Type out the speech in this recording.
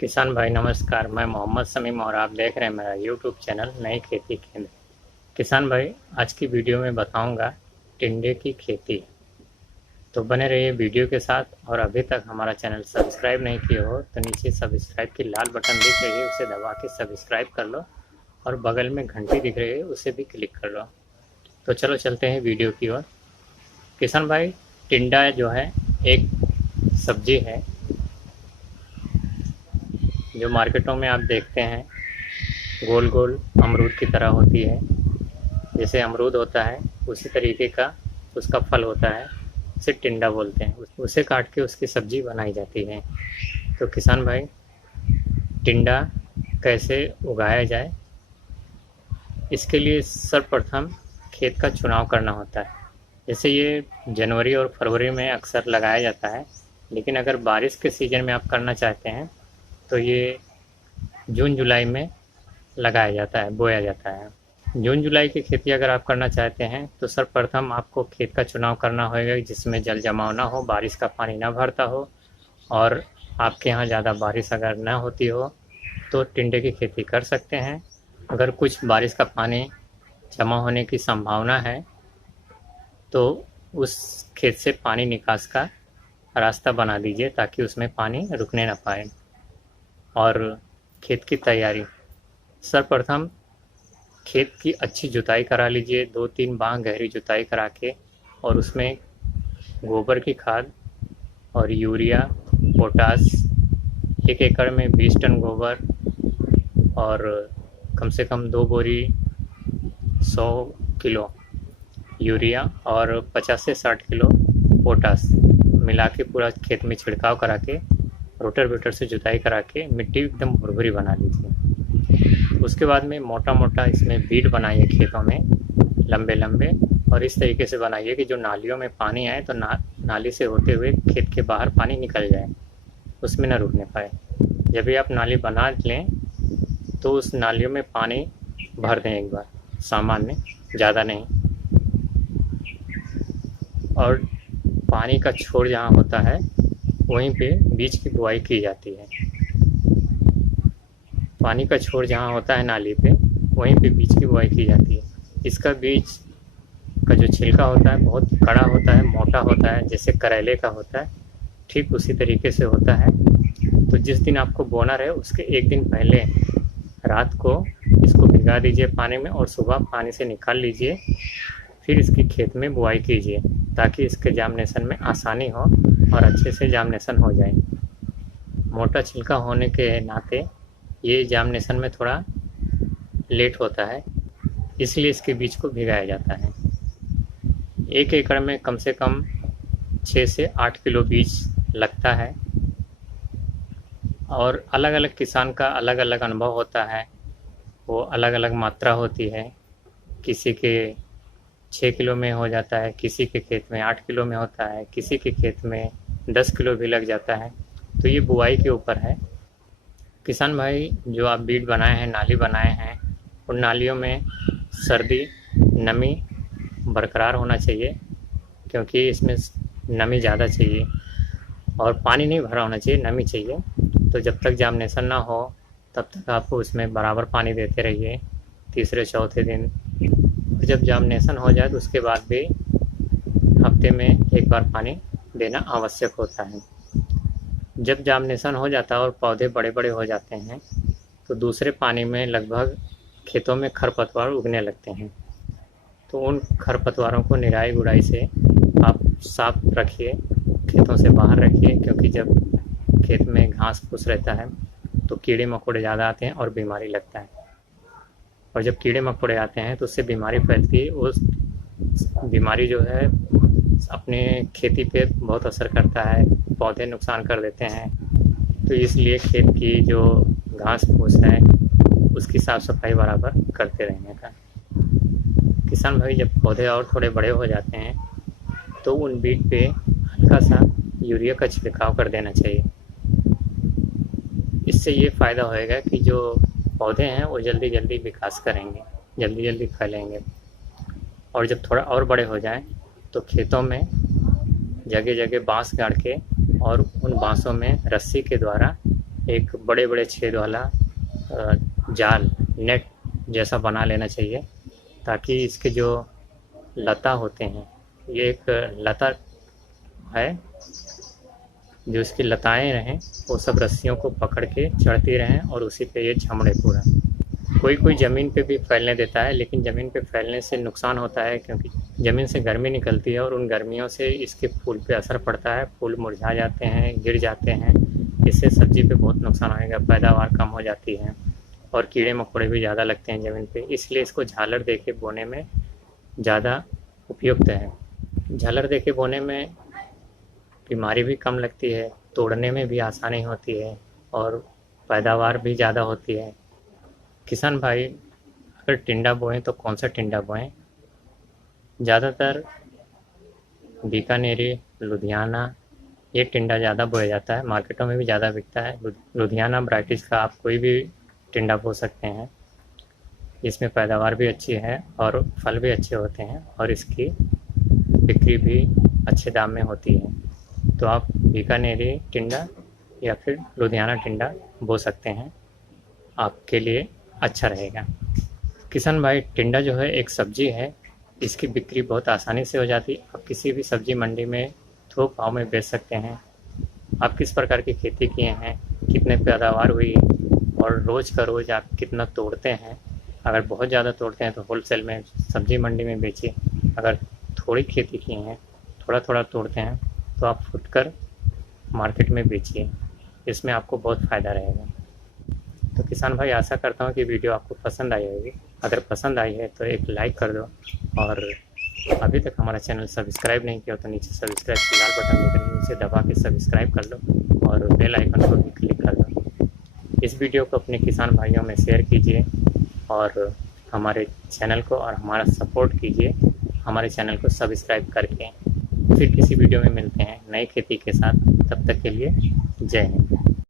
किसान भाई नमस्कार। मैं मोहम्मद समीम और आप देख रहे हैं मेरा यूट्यूब चैनल नई खेती केंद्र। किसान भाई, आज की वीडियो में बताऊंगा टिंडे की खेती। तो बने रहिए वीडियो के साथ। और अभी तक हमारा चैनल सब्सक्राइब नहीं किए हो तो नीचे सब्सक्राइब की लाल बटन दिख रही है, उसे दबा के सब्सक्राइब कर लो और बगल में घंटी दिख रही है उसे भी क्लिक कर लो। तो चलो चलते हैं वीडियो की ओर। किसान भाई, टिंडा जो है एक सब्जी है जो मार्केटों में आप देखते हैं गोल गोल अमरूद की तरह होती है। जैसे अमरूद होता है उसी तरीके का उसका फल होता है, उसे टिंडा बोलते हैं। उसे काट के उसकी सब्जी बनाई जाती है। तो किसान भाई, टिंडा कैसे उगाया जाए, इसके लिए सर्वप्रथम खेत का चुनाव करना होता है। जैसे ये जनवरी और फरवरी में अक्सर लगाया जाता है, लेकिन अगर बारिश के सीज़न में आप करना चाहते हैं तो ये जून जुलाई में लगाया जाता है, बोया जाता है। जून जुलाई की खेती अगर आप करना चाहते हैं तो सर्वप्रथम आपको खेत का चुनाव करना होगा जिसमें जल जमाव ना हो, बारिश का पानी ना भरता हो। और आपके यहाँ ज़्यादा बारिश अगर ना होती हो तो टिंडे की खेती कर सकते हैं। अगर कुछ बारिश का पानी जमा होने की संभावना है तो उस खेत से पानी निकास का रास्ता बना दीजिए ताकि उसमें पानी रुकने ना पाए। और खेत की तैयारी, सर्वप्रथम खेत की अच्छी जुताई करा लीजिए, 2-3 बाह गहरी जुताई करा के, और उसमें गोबर की खाद और यूरिया, पोटास 1 एकड़ में 20 टन गोबर और कम से कम 2 बोरी 100 किलो यूरिया और 50 से 60 किलो पोटास मिला के पूरा खेत में छिड़काव करा के रोटर से जुताई करा के मिट्टी एकदम भुरभुरी बना लीजिए। उसके बाद में मोटा मोटा इसमें बीट बनाइए खेतों में, लंबे लंबे, और इस तरीके से बनाइए कि जो नालियों में पानी आए तो नाली से होते हुए खेत के बाहर पानी निकल जाए, उसमें न रुकने पाए। जब भी आप नाली बना लें तो उस नालियों में पानी भर दें एक बार, सामान्य, ज़्यादा नहीं। और पानी का छोर जहाँ होता है वहीं पे बीज की बुआई की जाती है। पानी का छोर जहाँ होता है नाली पे, वहीं पे बीज की बुआई की जाती है। इसका बीज का जो छिलका होता है बहुत कड़ा होता है, मोटा होता है, जैसे करेले का होता है, ठीक उसी तरीके से होता है। तो जिस दिन आपको बोना रहे उसके एक दिन पहले रात को इसको भिगा दीजिए पानी में और सुबह पानी से निकाल लीजिए। फिर इसकी खेत में बुआई कीजिए ताकि इसके जामनेशन में आसानी हो और अच्छे से जामनेशन हो जाए। मोटा छिलका होने के नाते ये जामनेशन में थोड़ा लेट होता है, इसलिए इसके बीज को भिगाया जाता है। 1 एकड़ में कम से कम 6 से 8 किलो बीज लगता है। और अलग अलग किसान का अलग अलग अनुभव होता है, वो अलग अलग मात्रा होती है। किसी के 6 किलो में हो जाता है, किसी के खेत में 8 किलो में होता है, किसी के खेत में 10 किलो भी लग जाता है। तो ये बुआई के ऊपर है। किसान भाई, जो आप बीट बनाए हैं, नाली बनाए हैं, उन नालियों में सर्दी नमी बरकरार होना चाहिए, क्योंकि इसमें नमी ज़्यादा चाहिए और पानी नहीं भरा होना चाहिए, नमी चाहिए। तो जब तक जामनेशन ना हो तब तक आप उसमें बराबर पानी देते रहिए, तीसरे चौथे दिन। और जब जामनेशन हो जाए तो उसके बाद भी हफ्ते में एक बार पानी देना आवश्यक होता है। जब जामनेशन हो जाता है और पौधे बड़े बड़े हो जाते हैं तो दूसरे पानी में लगभग खेतों में खरपतवार उगने लगते हैं। तो उन खरपतवारों को निराई गुड़ाई से आप साफ रखिए, खेतों से बाहर रखिए, क्योंकि जब खेत में घास फूस रहता है तो कीड़े मकोड़े ज़्यादा आते हैं और बीमारी लगता है। और जब कीड़े मकोड़े आते हैं तो उससे बीमारी फैलती है। उस बीमारी जो है अपने खेती पे बहुत असर करता है, पौधे नुकसान कर देते हैं। तो इसलिए खेत की जो घास फूस है उसकी साफ़ सफाई बराबर करते रहने का। किसान भाई, जब पौधे और थोड़े बड़े हो जाते हैं तो उन बीट पे हल्का सा यूरिया का छिड़काव कर देना चाहिए। इससे ये फ़ायदा होएगा कि जो पौधे हैं वो जल्दी जल्दी विकास करेंगे, जल्दी जल्दी फैलेंगे। और जब थोड़ा और बड़े हो जाएं तो खेतों में जगह जगह बांस गाड़ के और उन बांसों में रस्सी के द्वारा एक बड़े बड़े छेद वाला जाल नेट जैसा बना लेना चाहिए, ताकि इसके जो लता होते हैं, ये एक लता है, जो इसकी लताएं रहें वो सब रस्सियों को पकड़ के चढ़ती रहें और उसी पे ये झमड़े पूरा। कोई कोई ज़मीन पे भी फैलने देता है, लेकिन ज़मीन पे फैलने से नुकसान होता है, क्योंकि ज़मीन से गर्मी निकलती है और उन गर्मियों से इसके फूल पे असर पड़ता है, फूल मुरझा जाते हैं, गिर जाते हैं। इससे सब्ज़ी पे बहुत नुकसान होगा, पैदावार कम हो जाती है और कीड़े मकोड़े भी ज़्यादा लगते हैं ज़मीन पे। इसलिए इसको झालर दे के बोने में ज़्यादा उपयुक्त है। झालर दे के बोने में बीमारी भी कम लगती है, तोड़ने में भी आसानी होती है और पैदावार भी ज़्यादा होती है। किसान भाई अगर टिंडा बोएं तो कौन सा टिंडा बोएं? ज़्यादातर बीकानेरी, लुधियाना, ये टिंडा ज़्यादा बोया जाता है, मार्केटों में भी ज़्यादा बिकता है। लुधियाना वैराइटीज़ का आप कोई भी टिंडा बो सकते हैं, इसमें पैदावार भी अच्छी है और फल भी अच्छे होते हैं और इसकी बिक्री भी अच्छे दाम में होती है। तो आप बीकानेरी टिंडा या फिर लुधियाना टिंडा बो सकते हैं, आपके लिए अच्छा रहेगा। किसान भाई टिंडा जो है एक सब्जी है, इसकी बिक्री बहुत आसानी से हो जाती है। आप किसी भी सब्जी मंडी में थोक भाव में बेच सकते हैं। आप किस प्रकार की खेती किए हैं, कितने पैदावार हुई और रोज़ का रोज़ आप कितना तोड़ते हैं। अगर बहुत ज़्यादा तोड़ते हैं तो होलसेल में सब्जी मंडी में बेचिए। अगर थोड़ी खेती किए हैं, थोड़ा थोड़ा तोड़ते हैं, तो आप फुटकर मार्केट में बेचिए, इसमें आपको बहुत फ़ायदा रहेगा। तो किसान भाई आशा करता हूँ कि वीडियो आपको पसंद आई होगी। अगर पसंद आई है तो एक लाइक कर दो और अभी तक हमारा चैनल सब्सक्राइब नहीं किया तो नीचे सब्सक्राइब की लाल बटन दिख रही है, उसे दबा के सब्सक्राइब कर लो और बेल आइकन को भी क्लिक कर दो। इस वीडियो को अपने किसान भाइयों में शेयर कीजिए और हमारे चैनल को और हमारा सपोर्ट कीजिए, हमारे चैनल को सब्सक्राइब करके। फिर किसी वीडियो में मिलते हैं नई खेती के साथ, तब तक के लिए जय हिंद।